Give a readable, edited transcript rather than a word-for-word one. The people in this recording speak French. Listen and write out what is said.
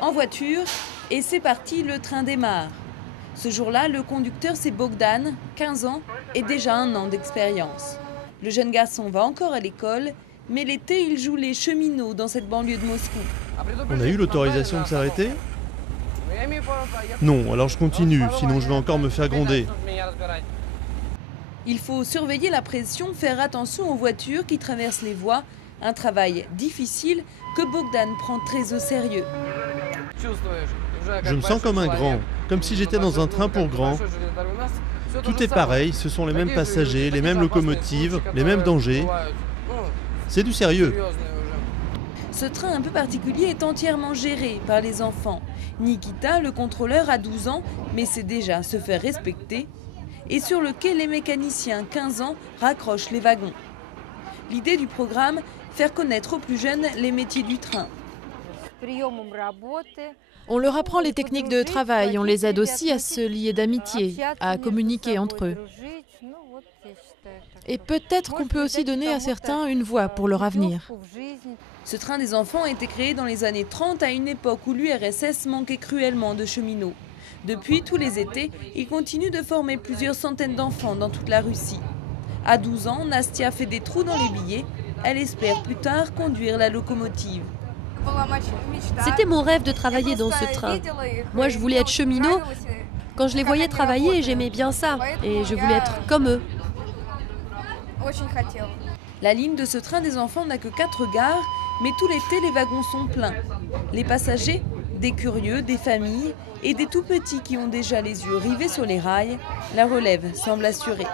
En voiture, et c'est parti, le train démarre. Ce jour-là, le conducteur, c'est Bogdan, 15 ans, et déjà 1 an d'expérience. Le jeune garçon va encore à l'école, mais l'été, il joue les cheminots dans cette banlieue de Moscou. On a eu l'autorisation de s'arrêter? Non, alors je continue, sinon je vais encore me faire gronder. Il faut surveiller la pression, faire attention aux voitures qui traversent les voies. Un travail difficile que Bogdan prend très au sérieux. Je me sens comme un grand, comme si j'étais dans un train pour grands. Tout est pareil, ce sont les mêmes passagers, les mêmes locomotives, les mêmes dangers. C'est du sérieux. Ce train un peu particulier est entièrement géré par les enfants. Nikita, le contrôleur, a 12 ans, mais sait déjà se faire respecter. Et sur le quai, les mécaniciens, 15 ans, raccrochent les wagons. L'idée du programme, faire connaître aux plus jeunes les métiers du train. On leur apprend les techniques de travail, on les aide aussi à se lier d'amitié, à communiquer entre eux. Et peut-être qu'on peut aussi donner à certains une voie pour leur avenir. Ce train des enfants a été créé dans les années 30 à une époque où l'URSS manquait cruellement de cheminots. Depuis, tous les étés, il continue de former plusieurs centaines d'enfants dans toute la Russie. À 12 ans, Nastia fait des trous dans les billets. Elle espère plus tard conduire la locomotive. C'était mon rêve de travailler dans ce train. Moi, je voulais être cheminot. Quand je les voyais travailler, j'aimais bien ça. Et je voulais être comme eux. La ligne de ce train des enfants n'a que 4 gares, mais tout l'été, les wagons sont pleins. Les passagers, des curieux, des familles et des tout petits qui ont déjà les yeux rivés sur les rails, la relève semble assurée.